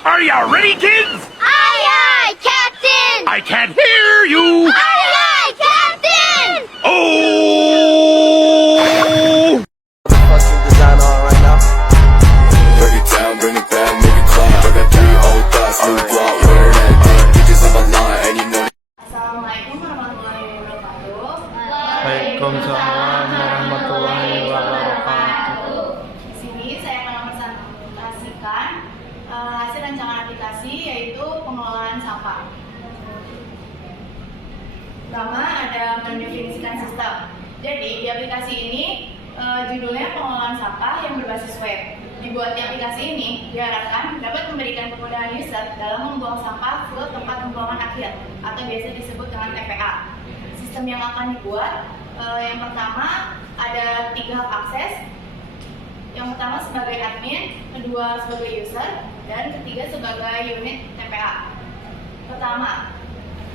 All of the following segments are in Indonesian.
Are you ready, kids? Aye, aye, Captain! I can't hear you. Aye, aye, Captain! Oh! Fucking design on right now. Break it down, bring it back, make it clap. I got 3 old thoughts, new block, where that thing. Bitches on my line, and you know Assalamualaikum warahmatullahi wabarakatuh. Waalaikumsalam warahmatullahi wabarakatuh. Di sini saya akan mempresentasikan hasil rancangan aplikasi, yaitu pengelolaan sampah. Pertama, ada mendefinisikan sistem. Jadi di aplikasi ini judulnya pengelolaan sampah yang berbasis web. Dibuatnya aplikasi ini diharapkan dapat memberikan kemudahan user dalam membuang sampah ke tempat pembuangan akhir atau biasa disebut dengan TPA. Sistem yang akan dibuat yang pertama ada 3 hak akses. Yang pertama sebagai admin, kedua sebagai user, dan ketiga sebagai unit TPA. Pertama,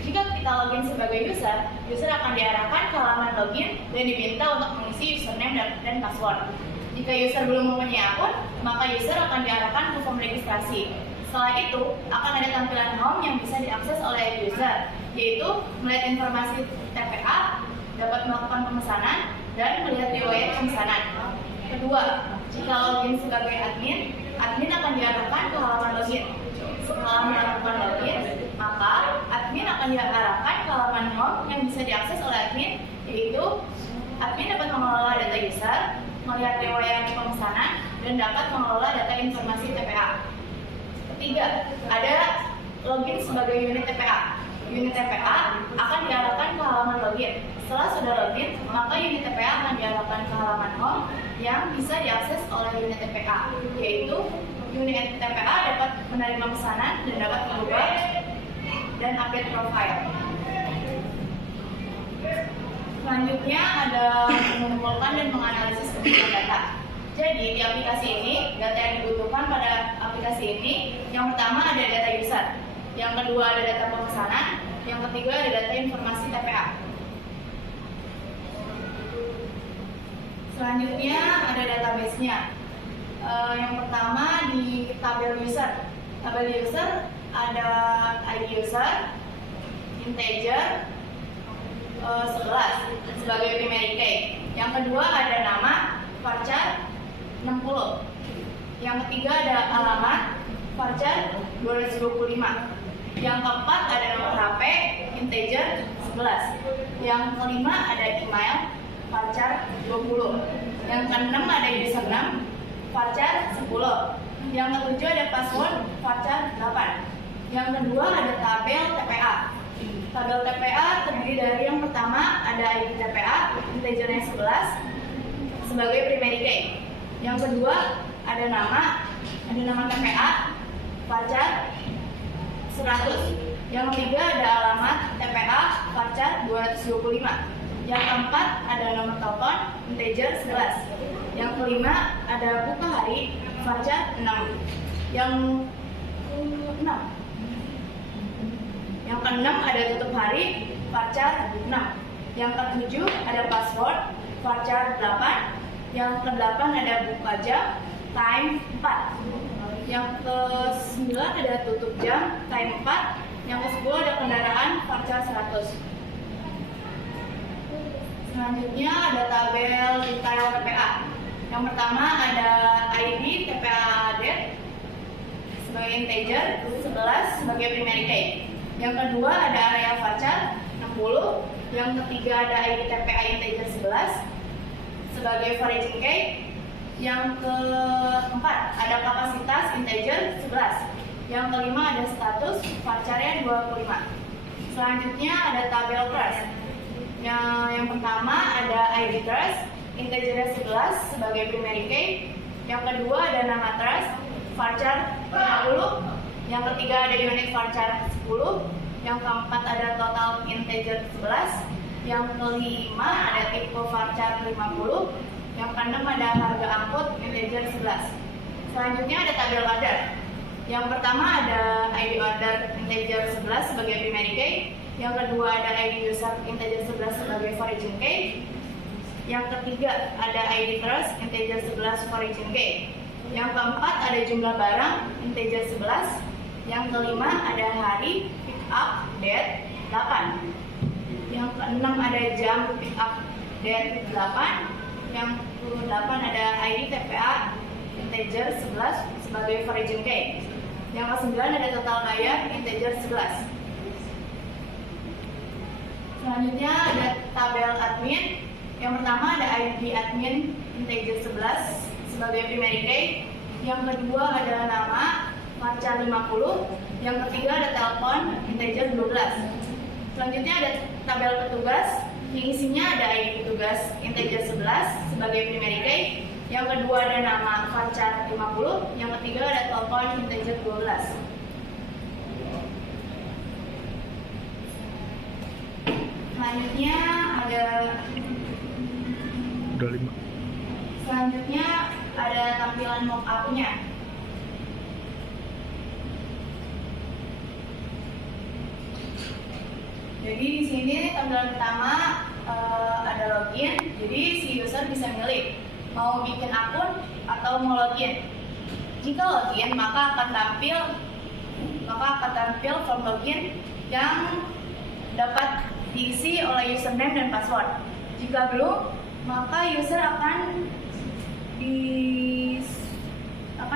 jika kita login sebagai user akan diarahkan ke halaman login dan diminta untuk mengisi username dan password. Jika user belum mempunyai akun, maka user akan diarahkan ke form registrasi. Setelah itu, akan ada tampilan home yang bisa diakses oleh user, yaitu melihat informasi TPA, dapat melakukan pemesanan, dan melihat riwayat pemesanan. Kedua, jika login sebagai admin akan diarahkan ke halaman login. Setelah melakukan login, maka admin akan diarahkan ke halaman home yang bisa diakses oleh admin, yaitu admin dapat mengelola data user, melihat riwayat pemesanan, dan dapat mengelola data informasi TPA. Ketiga, ada login sebagai unit TPA. Unit TPA akan diarahkan ke halaman login. Setelah sudah login, maka unit TPA akan diarahkan ke halaman home yang bisa diakses oleh unit TPA, yaitu unit TPA dapat menerima pesanan dan dapat mengubah dan update profile. Selanjutnya ada mengumpulkan dan menganalisis kebutuhan data. Jadi di aplikasi ini, data yang dibutuhkan pada aplikasi ini, yang pertama ada data user, yang kedua ada data pemesanan, yang ketiga ada data informasi TPA. Selanjutnya ada database-nya. Yang pertama di tabel user. Tabel user ada ID user, integer 11 sebagai primary key. Yang kedua ada nama, varchar 60. Yang ketiga ada alamat, varchar 225. Yang keempat ada nomor HP, integer 11. Yang kelima ada email, varchar 20. Yang keenam ada username, varchar 10. Yang ketujuh ada password, varchar 8. Yang kedua ada tabel TPA. Tabel TPA terdiri dari yang pertama ada ID TPA, integernya 11 sebagai primary key. Yang kedua ada nama TPA, varchar 100. Yang ketiga ada alamat TPA, varchar 225. Yang keempat ada nomor telepon, integer 11. Yang kelima ada buka hari, varchar 6. Yang keenam ada tutup hari, varchar 6. Yang ketujuh ada password, varchar 8. Yang kedelapan ada buka jam, time 4. Yang ke-9 ada tutup jam, time 4. Yang ke-10 ada kendaraan, varchar 100. Selanjutnya ada tabel detail TPA. Yang pertama ada ID TPA date sebagai integer, 11 sebagai primary key. Yang kedua ada area varchar 60. Yang ketiga ada ID TPA integer 11 sebagai origin key. Yang keempat ada kapasitas integer 11. Yang kelima ada status varcharnya 25. Selanjutnya ada tabel trace. Yang pertama ada ID trace, integernya 11 sebagai primary key. Yang kedua ada nama trace, varchar 50. Yang ketiga ada unit varchar 10. Yang keempat ada total integer 11. Yang kelima ada tipe varchar 50. Yang keenam ada harga angkut integer 11. Selanjutnya ada tabel order. Yang pertama ada ID order integer 11 sebagai primary key. Yang kedua ada ID user integer 11 sebagai origin key. Yang ketiga ada ID trust integer 11 origin key. Yang keempat ada jumlah barang integer 11. Yang kelima ada hari pick up date 8. Yang keenam ada jam pick up date 8. Yang ke-8 ada ID TPA integer 11 sebagai origin key. Yang ke-9 ada total bayar integer 11. Selanjutnya ada tabel admin. Yang pertama ada ID admin integer 11 sebagai primary key. Yang kedua ada nama varchar 50. Yang ketiga ada telepon integer 12. Selanjutnya ada tabel petugas. Yang isinya ada ID petugas integer 11 sebagai primary key. Yang kedua ada nama varchar 50. Yang ketiga ada telepon integer 12. Selanjutnya ada Udah 5. Selanjutnya ada tampilan mockup-nya. Jadi di sini tampilan pertama ada login. Jadi si user bisa milih mau bikin akun atau mau login. Jika login maka akan tampil form login yang dapat diisi oleh username dan password. Jika belum, maka user akan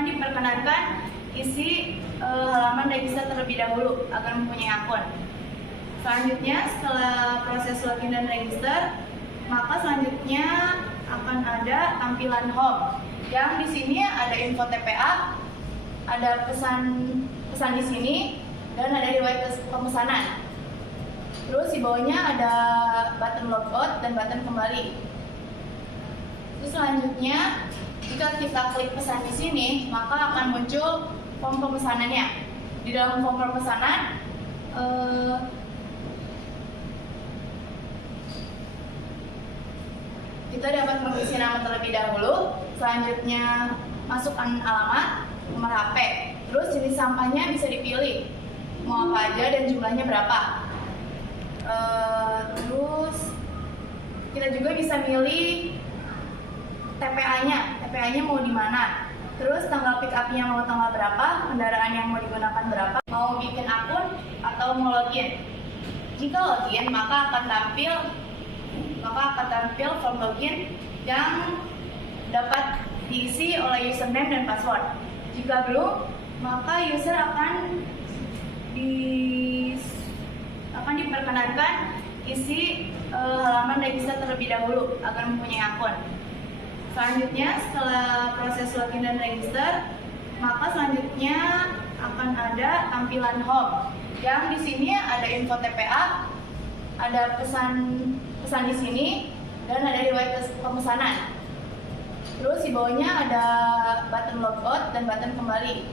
diperkenankan isi halaman register terlebih dahulu agar mempunyai akun. Selanjutnya setelah proses login dan register, maka selanjutnya akan ada tampilan home. Yang di sini ada info TPA, ada pesan di sini, dan ada riwayat pemesanan. Terus di bawahnya ada button logout dan button kembali. Terus selanjutnya jika kita klik pesan di sini, maka akan muncul form pemesanannya. Di dalam form pemesanan kita dapat mengisi nama terlebih dahulu, selanjutnya masukkan alamat, nomor HP, terus jenis sampahnya bisa dipilih mau apa aja dan jumlahnya berapa. Terus kita juga bisa milih TPA-nya mau di mana. Terus tanggal pick up-nya mau tanggal berapa, kendaraan yang mau digunakan berapa, mau bikin akun atau mau login. Jika login maka akan tampil form login yang dapat diisi oleh username dan password. Jika belum, maka user akan diperkenankan isi halaman register terlebih dahulu agar mempunyai akun. Selanjutnya setelah proses login dan register, maka selanjutnya akan ada tampilan home. Yang di sini ada info TPA, ada pesan di sini, dan ada riwayat pemesanan. Terus di bawahnya ada button logout dan button kembali.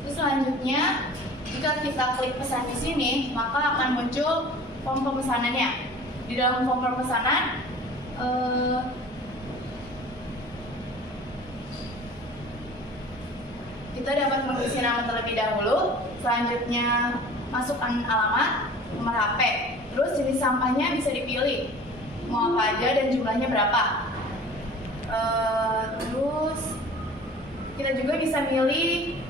Terus selanjutnya jika kita klik pesan di sini, maka akan muncul form pemesanannya. Di dalam form pemesanan kita dapat mengisi nama terlebih dahulu, selanjutnya masukkan alamat, nomor HP, terus jenis sampahnya bisa dipilih mau apa aja dan jumlahnya berapa. Terus kita juga bisa milih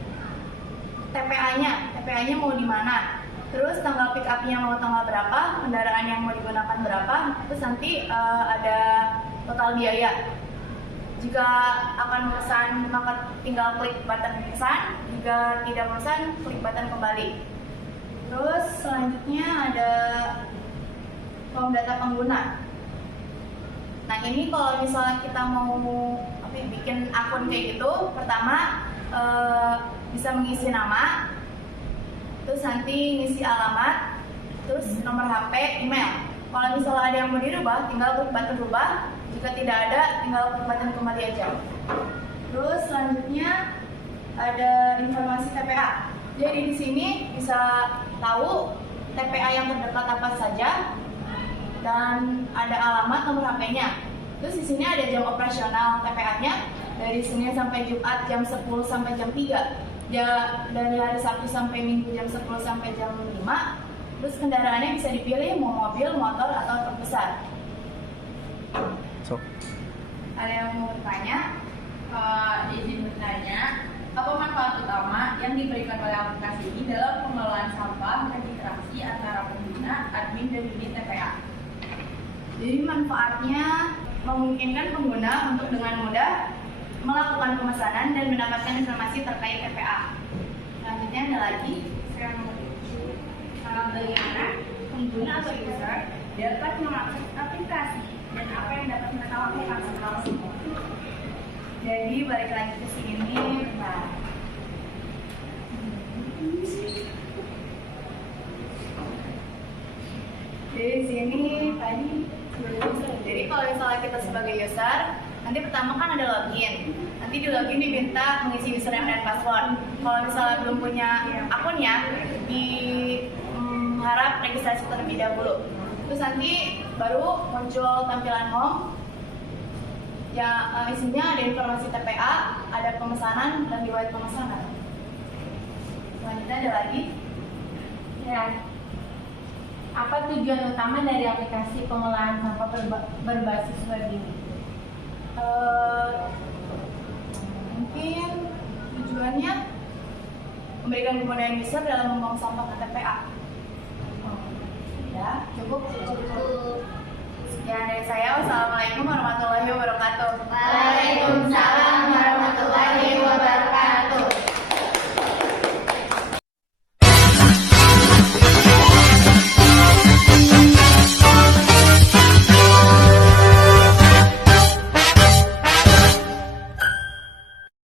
TPA-nya mau di mana, terus tanggal pick up-nya mau tanggal berapa, kendaraan yang mau digunakan berapa, terus nanti ada total biaya. Jika akan memesan maka tinggal klik button pesan, jika tidak memesan klik button kembali. Terus selanjutnya ada form data pengguna. Nah ini kalau misalnya kita mau bikin akun kayak gitu, pertama bisa mengisi nama, terus nanti ngisi alamat, terus nomor HP, email. Kalau misalnya ada yang mau dirubah, tinggal klik button rubah. Jika tidak ada, tinggal klik button kembali aja. Terus selanjutnya ada informasi TPA. Jadi di sini bisa tahu TPA yang terdekat apa saja dan ada alamat, nomor HP-nya. Terus di sini ada jam operasional TPA-nya dari Senin sampai Jumat jam 10 sampai jam 3. Dari hari Sabtu sampai Minggu jam 10 sampai jam 5. Terus kendaraannya bisa dipilih mau mobil, motor, atau truk besar. Sok. Ada yang mau bertanya? Izin bertanya, apa manfaat utama yang diberikan oleh aplikasi ini dalam pengelolaan sampah dan interaksi antara pengguna, admin, dan unit TPA? Jadi manfaatnya memungkinkan pengguna untuk dengan mudah melakukan pemesanan dan mendapatkan informasi terkait TPA. Selanjutnya ada lagi, bagaimana pengguna atau user dapat mengakses aplikasi dan apa yang dapat mereka lakukan setelah semua. Jadi balik lagi ke sini, bentar. Jadi sini tadi, jadi kalau misalnya kita sebagai user, nanti pertama kan ada login. Nanti di login diminta mengisi username dan password. Kalau misalnya belum punya akunnya, harap registrasi terlebih dahulu. Terus nanti baru muncul tampilan home. Ya, isinya ada informasi TPA, ada pemesanan dan riwayat pemesanan. Selanjutnya ada lagi. Ya. Apa tujuan utama dari aplikasi pengolahan sampah berbasis web ini? Mungkin tujuannya memberikan kemudahan user dalam membuang sampah ke TPA. Ya, cukup. Sekian dari saya. Wassalamualaikum warahmatullahi wabarakatuh. Waalaikumsalam.